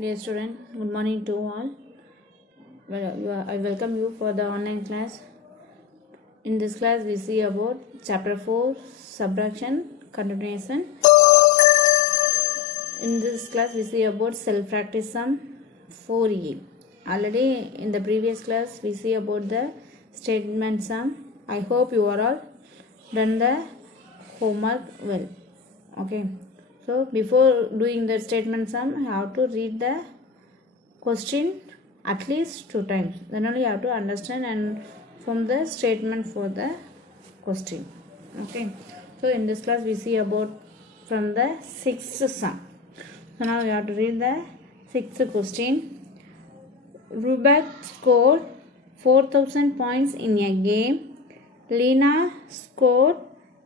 Dear student, good morning to all. I welcome you for the online class. In this class, we see about chapter 4, subtraction, continuation. In this class, we see about self-practice sum 4e. Already in the previous class, we see about the statement sum. I hope you are all done the homework well. Okay. So before doing the statement sum, you have to read the question at least 2 times. Then only you have to understand and form the statement for the question. Okay. So in this class we see about from the 6th sum. So now you have to read the 6th question. Rubek scored 4000 points in a game. Lena scored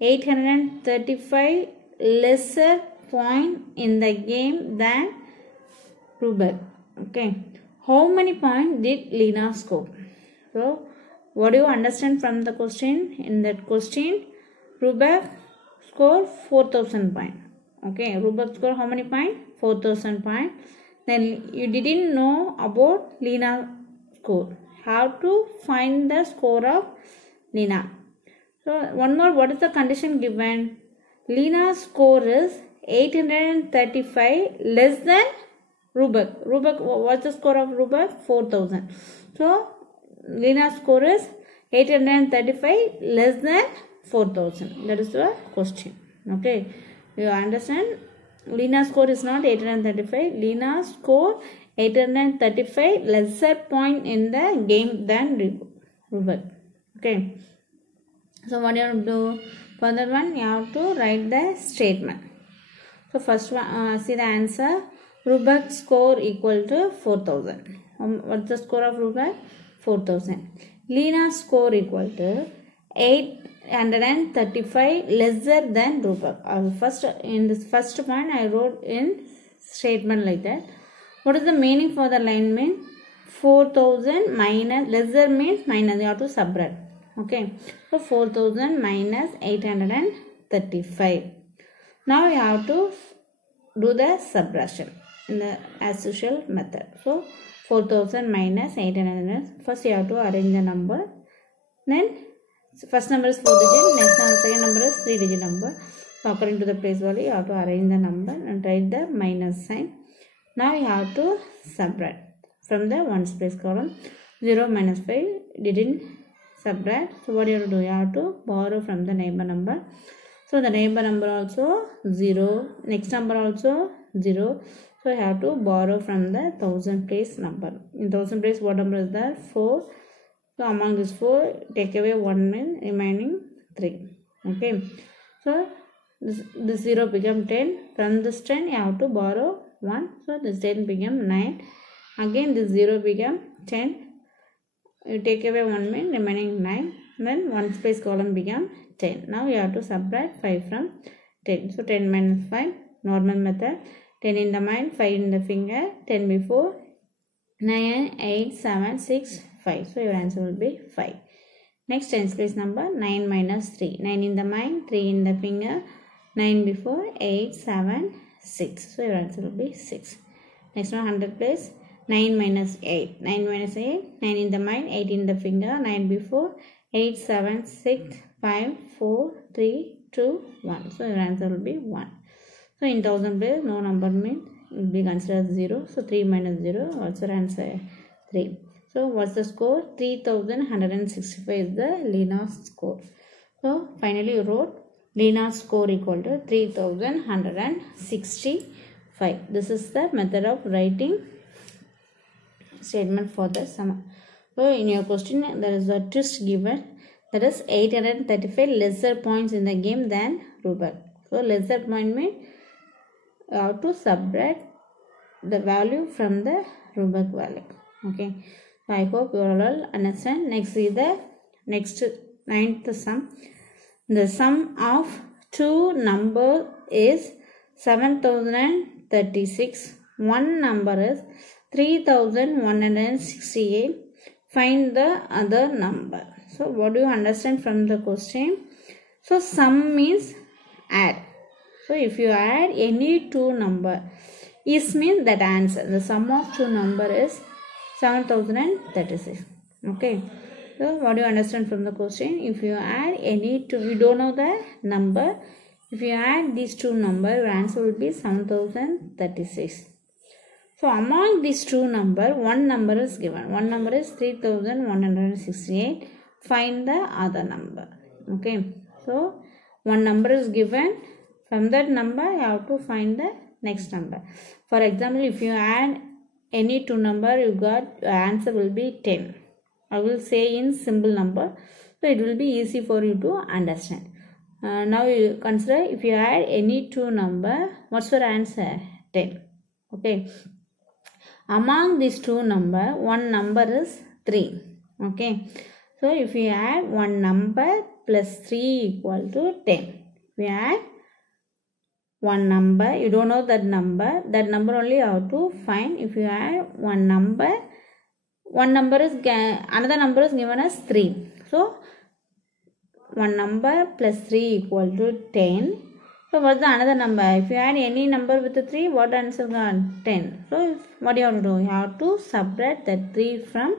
835 lesser point in the game than Rubek. Okay. How many points did Lena score? So, what do you understand from the question? In that question, Rubek scored 4000 points. Okay. Rubek scored how many points? 4000 points. Then you didn't know about Lena score. How to find the score of Lena? So, one more. What is the condition given? Lena's score is 835 less than Rubek. Rubek, what's the score of Rubek? 4000. So, Lena's score is 835 less than 4000. That is the question. Okay. You understand? Lena's score is not 835. Lena's score 835 lesser point in the game than Rubek. Okay. So, what you have to do? Further one, you have to write the statement. So, first one, see the answer. Rubek score equal to 4000. What's the score of Rubek? 4000. Lena's score equal to 835 lesser than Rubek. First, in this first point, I wrote in statement like that. What is the meaning for the line mean? 4000 minus, lesser means minus, you have to subtract. Okay. So, 4000 minus 835. Now, you have to do the subtraction in the as usual method. So, 4000 minus 800. First, you have to arrange the number. Then, first number is 4 digit. Next number, second number is 3 digit number. So, according to the place value, you have to arrange the number and write the minus sign. Now, you have to subtract from the ones place column. 0 minus 5 didn't subtract. So, what you have to do? You have to borrow from the neighbor number. So, the neighbor number also 0. Next number also 0. So, you have to borrow from the 1000 place number. In 1000 place, what number is there? 4. So, among this 4, take away 1 means remaining 3. Okay. So, this 0 become 10. From this 10, you have to borrow 1. So, this 10 become 9. Again, this 0 become 10. You take away 1 means remaining 9. Then 1 space column become 10. Now you have to subtract 5 from 10. So 10 minus 5, normal method. 10 in the mind, 5 in the finger. 10 before, 9, 8, 7, 6, 5. So your answer will be 5. Next 10 place number, 9 minus 3. 9 in the mind, 3 in the finger. 9 before, 8, 7, 6. So your answer will be 6. Next one, 100 place. 9 minus 8. 9 minus 8. 9 in the mind, 8 in the finger. 9 before, 8, 7, 6, 5, 4, 3, 2, 1. So, your answer will be 1. So, in 1000 place, no number means will be considered 0. So, 3 minus 0. What's your answer? 3. So, what's the score? 3165 is the Lena's score. So, finally, you wrote Lena's score equal to 3165. This is the method of writing statement for the sum. So, in your question, there is a twist given. That is 835 lesser points in the game than Rubek. So, lesser point means you have to subtract the value from the Rubek value. Okay. So, I hope you all understand. Next is the next 9th sum. The sum of two numbers is 7036. One number is 3168. Find the other number. So, what do you understand from the question? So, sum means add. So, if you add any two number, Is means that answer. The sum of two number is 7036. Okay. So what do you understand from the question? If you add any two, we don't know the number. If you add these two numbers, your answer will be 7036. So among these two numbers, one number is given. One number is 3168. Find the other number. Okay. So one number is given. From that number, you have to find the next number. For example, if you add any two number, you got your answer will be 10. I will say in simple number, so it will be easy for you to understand. Now you consider if you add any two number, what's your answer? 10. Okay. Among these two number, one number is 3. Okay. So if you add one number plus 3 equal to 10. We add one number, you don't know that number only you have to find. If you add one number is another number is given as 3. So one number plus 3 equal to 10. So what's the another number? If you add any number with the 3, what answer got? 10. So what you have to do? You have to subtract that 3 from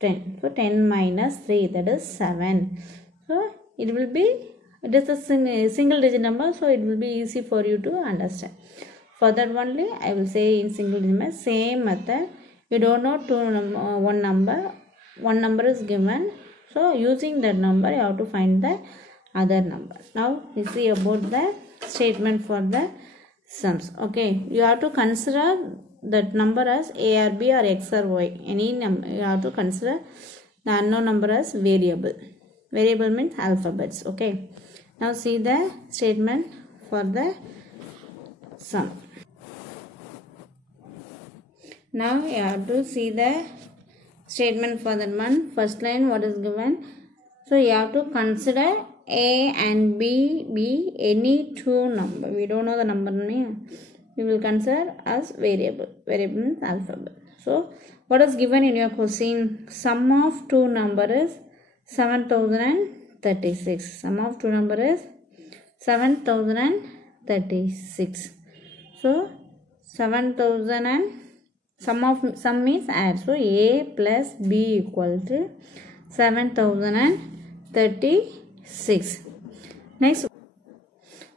10. So 10 minus 3, that is 7. So it is a single digit number, so it will be easy for you to understand. For that only, I will say in single digit number, same method. You don't know one number is given. So using that number, you have to find the other number. Now we see about the statement for the sums. Okay, you have to consider that number as A or B or X or Y. Any number, you have to consider the unknown number as variable. Variable means alphabets. Okay. Now see the statement for the sum. Now you have to see the statement for that one. First line, what is given? So you have to consider A and B be any two number. We don't know the number name. We will consider as variable. Variable means alphabet. So what is given in your question? Sum of two number is 7036. Sum of two number is 7036. So 7000 and sum means add. So A plus B equal to 7036. Next.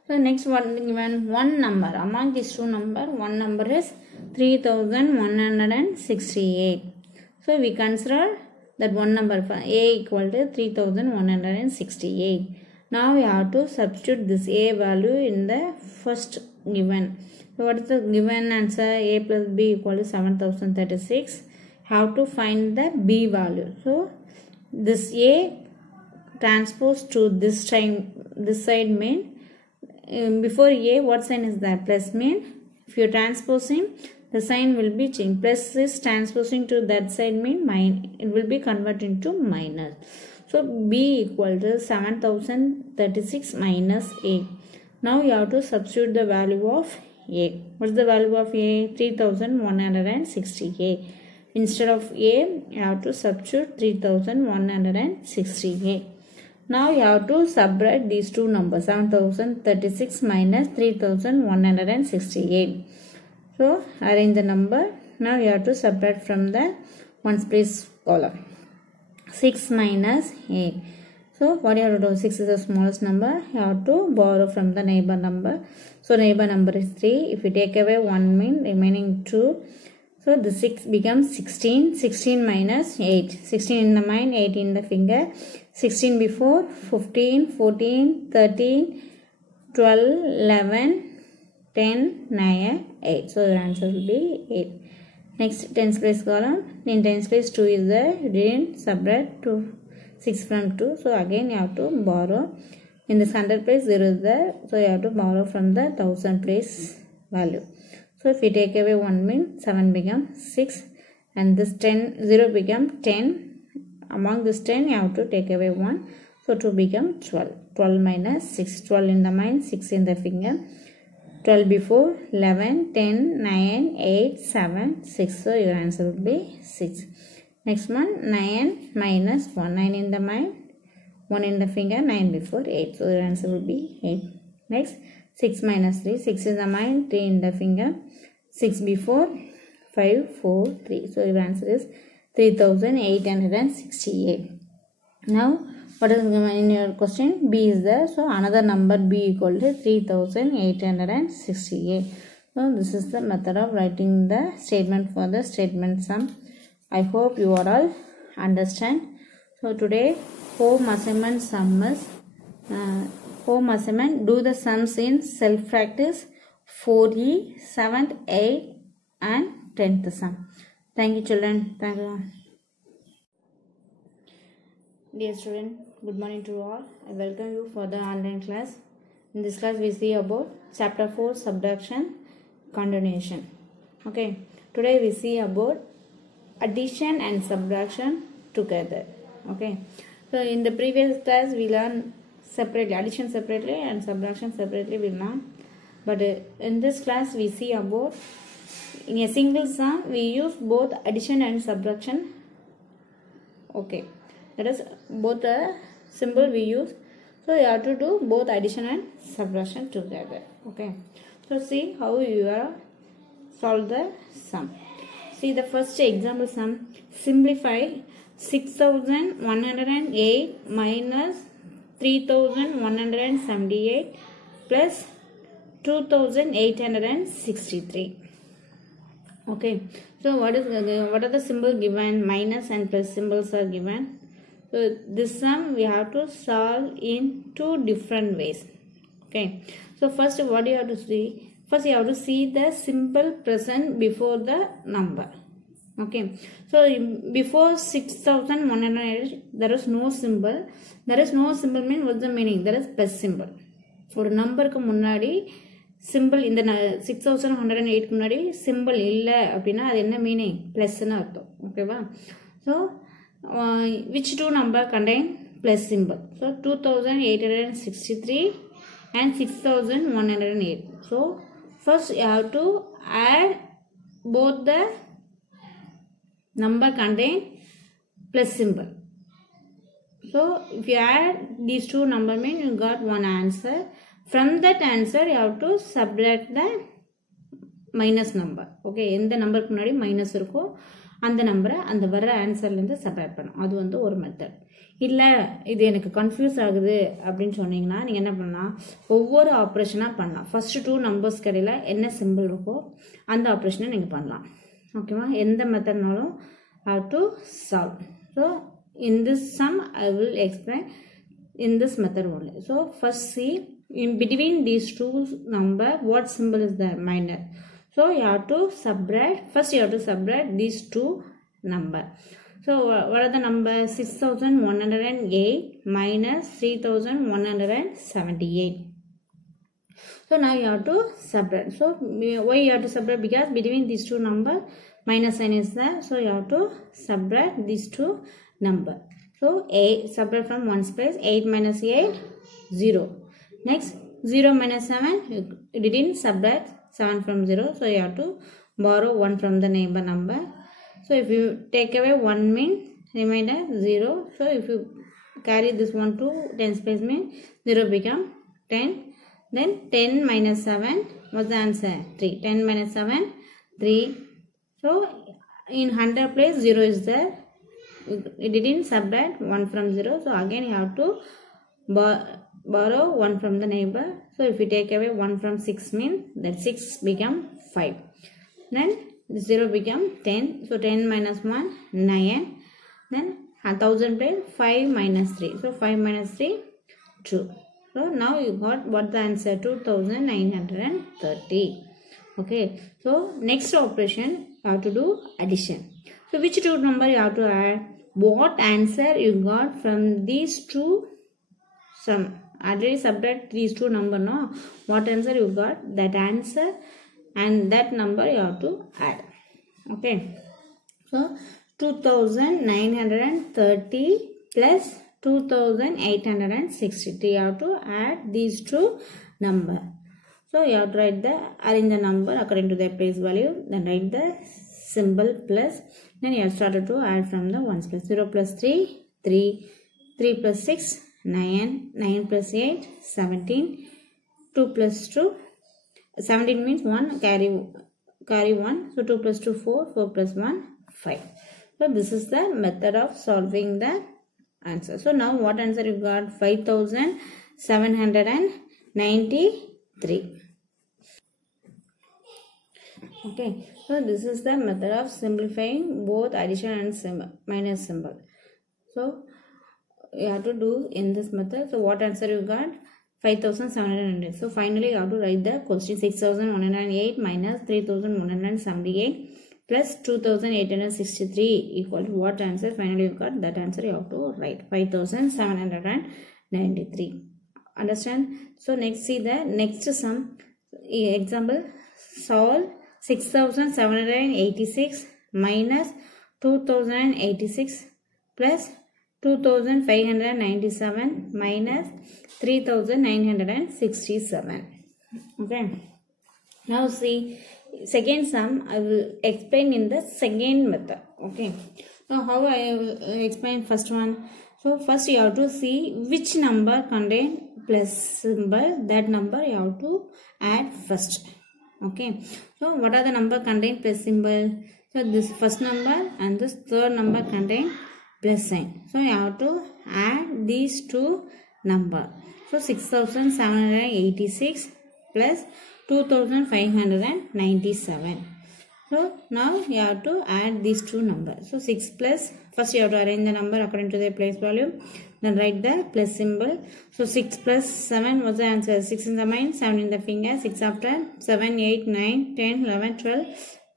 So next one given one number. Among these two number, one number is 3168. So we consider that one number for A equal to 3168. Now we have to substitute this A value in the first given. So what is the given answer? A plus B equal to 7036. Have to find the B value. So this A transpose to this side mean before A, what sign is that? Plus mean. If you are transposing, the sign will be changed. Plus is transposing to that side mean minus. It will be converted into minus. So B equal to 7036 minus A. Now you have to substitute the value of A. What is the value of A? 3168. Instead of A, you have to substitute 3168. Now you have to subtract these two numbers, 7036 minus 3168. So arrange the number. Now you have to subtract from the ones place column. 6 minus 8. So what you have to do? 6 is the smallest number. You have to borrow from the neighbor number. So neighbor number is 3. If you take away 1 mean remaining 2. So the 6 becomes 16. 16 minus 8. 16 in the mind, 8 in the finger. 16 before, 15, 14, 13, 12, 11, 10, 9, 8. So your answer will be 8. Next tens place column. In tens place 2 is there. You didn't subtract 6 from 2. So again you have to borrow. In this 100 place 0 is there. So you have to borrow from the 1000 place value. So if you take away 1 means 7 becomes 6. And this 0 becomes 10. Among this 10 you have to take away 1. So 2 becomes 12. 12 minus 6. 12 in the mind, 6 in the finger. 12 before, 11, 10, 9, 8, 7, 6. So your answer will be 6. Next one, 9 minus 1. 9 in the mind, 1 in the finger, 9 before, 8. So your answer will be 8. Next, 6 minus 3. 6 in the mind, 3 in the finger. 6b4 5 4 3. So your answer is 3868. Now what is given in your question? B is there, so another number B equal to 3868. So this is the method of writing the statement for the statement sum. I hope you are all understand. So today home assignment sum is home assignment, do the sums in self practice 4E, 7th, 8th and 10th sum. Thank you children. Thank you. Dear student, good morning to all. I welcome you for the online class. In this class we see about chapter 4 subtraction continuation. Okay, today we see about addition and subtraction together. Okay, so in the previous class we learned separately, addition separately and subtraction separately we learned. But in this class we see about in a single sum we use both addition and subtraction. Okay, that is both the symbol we use. So you have to do both addition and subtraction together. Okay, so see how you are solve the sum. See the first example sum. Simplify 6108 minus 3178 plus 2863. Okay, so what are the symbols given? Minus and plus symbols are given. So this sum we have to solve in two different ways. Okay, so first what you have to see? First you have to see the symbol present before the number. Okay, so before 6108 there is no symbol. There is no symbol means what's the meaning? There is plus symbol. For number ku munnadi symbol in the 6108 ku munnadi symbol illa appadina adu enna meaning? Plus nu artham. Okay va? So which two number contain plus symbol? So 2863 and 6108. So first you have to add both the number contain plus symbol. So if you add these two number mean you got one answer. From that answer you have to subtract the minus number. Okay, எந்த நம்பருக்கு முன்னாடி minus இருக்கோ அந்த நம்பரை அந்த வர ஆன்சர்லேருந்து separate பண்ணணும். அது வந்து ஒரு மெத்தட். இல்லை இது எனக்கு கன்ஃபியூஸ் ஆகுது அப்படின்னு சொன்னீங்கன்னா நீங்கள் என்ன பண்ணலாம், ஒவ்வொரு ஆப்ரேஷனாக பண்ணலாம். ஃபஸ்ட்டு டூ நம்பர்ஸ் கடையில் என்ன சிம்பிள் இருக்கோ அந்த ஆப்ரேஷனை நீங்கள் பண்ணலாம். ஓகேவா, எந்த மெத்தட்னாலும் how to solve. So in this sum I will explain in this method only. So first see in between these two number what symbol is there? Minus. So you have to subtract. First you have to subtract these two number. So what are the number? 6108 minus 3178. So now you have to subtract. So why you have to subtract? Because between these two number minus sign is there. So you have to subtract these two number. So 8 subtract from ones place. 8 minus 8 0. Next 0 minus 7 you didn't subtract 7 from 0. So you have to borrow 1 from the neighbor number. So if you take away 1 mean remainder 0. So if you carry this 1 to 10's place mean 0 become 10. Then 10 minus 7 what's the answer? 3. 10 minus 7 3. So in 100 place 0 is there. You didn't subtract 1 from 0. So again you have to borrow 1 from the neighbor. So if you take away 1 from 6 means that 6 become 5. Then 0 become 10. So 10 minus 1 9. Then 1000 place 5 minus 3. So 5 minus 3 2. So now you got what the answer? 2930. Okay. So next operation you have to do addition. So which two number you have to add? What answer you got from these two sum? Already subtract these two number, no? What answer you got? That answer and that number you have to add. Okay. So 2930 plus 2863. You have to add these two number. So you have to write the arrange the number according to their place value. Then write the symbol plus. Then you have started to add from the ones place. 0 plus 3 3. 3 plus 6 9. 9 plus 8 17. 2 plus 2 17 means 1 carry carry 1. So 2 plus 2 4, 4 plus 1 5. So this is the method of solving the answer. So now what answer you got? 5793. Okay, so this is the method of simplifying both addition and minus symbol. So you have to do in this method. So what answer you got? 5700. So finally you have to write the question. 6108 minus 3178 plus 2863 equal to what answer? Finally you got that answer. You have to write 5793. Understand? So next, see the next sum. Example, solve 6786 minus 2086 plus 2597 minus 3967. Okay. Now see second sum. I will explain in the second method. Okay. So how I will explain first one. So first you have to see which number contain plus symbol. That number you have to add first. Okay. So what are the number contain plus symbol? So this first number and this third number contain plus sign. So you have to add these two number. So 6786 plus 2597. So now you have to add these two numbers. So 6 plus, first you have to arrange the number according to their place value. Then write the plus symbol. So 6 plus 7 was the answer. 6 in the mind, 7 in the finger. 6 after 7, 8, 9, 10, 11, 12,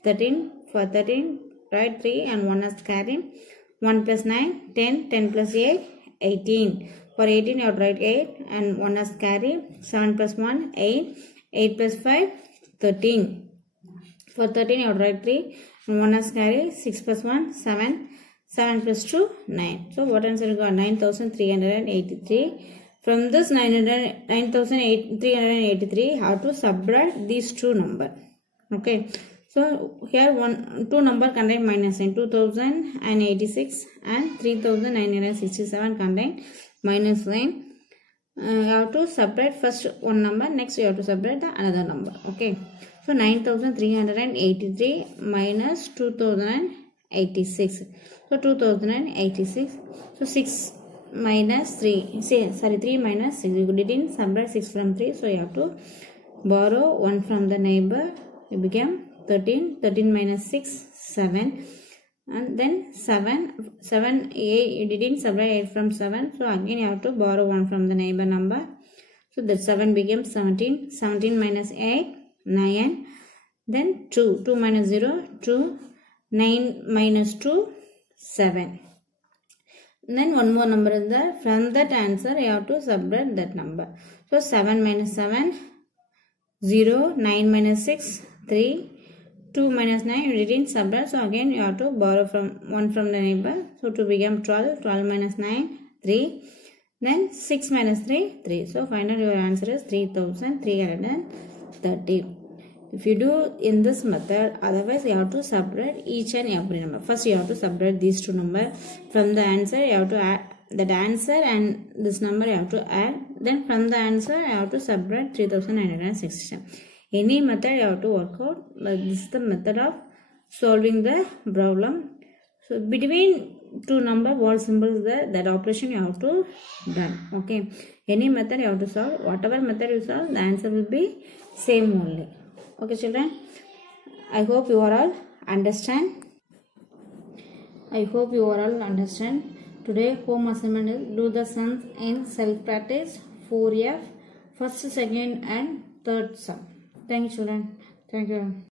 13. For 13, write 3 and 1 as carry. 1 plus 9, 10, 10 plus 8, 18. For 18, you have to write 8 and 1 as carry. 7 plus 1, 8. 8 plus 5, 13. For 13, you have to write 3 and 1 as carry. 6 plus 1, 7. 7 plus 2, 9. So what answer you got? 9383. From this 9383, how to subtract these two number. Okay. So here two number contain minus sign. 2086 and 3967 contain minus sign. You have to subtract first one number, next you have to subtract the another number. Okay. So 9383 minus 2086. So 2086. So 6 minus 3. 3 minus 6. You didn't subtract 6 from 3. So you have to borrow 1 from the neighbor. It became 13. 13 minus 6, 7. And then 7, 8, you didn't subtract 8 from 7. So again you have to borrow 1 from the neighbor number. So that 7 becomes 17. 17 minus 8, 9. Then 2. 2 minus 0, 2. 9 minus 2, 7. Then one more number is there. From that answer you have to subtract that number. So 7 minus 7, 0. 9 minus 6, 3. 2 minus 9, you didn't subtract. So again you have to borrow from 1 from the neighbor. So 2 became 12. 12 minus 9, 3. Then 6 minus 3, 3. So finally your answer is 3330. If you do in this method, otherwise you have to subtract each and every number. First you have to subtract these two numbers. From the answer you have to add that answer and this number you have to add. Then from the answer you have to subtract 3967. Any method you have to work out. But this is the method of solving the problem. So between two number, what symbol is there, that operation you have to done. Okay. Any method you have to solve. Whatever method you solve, the answer will be same only. Okay children. I hope you all understand. Today home assignment is do the sums in self practice 4F, first, second and third sum. Thank you children. Thank you.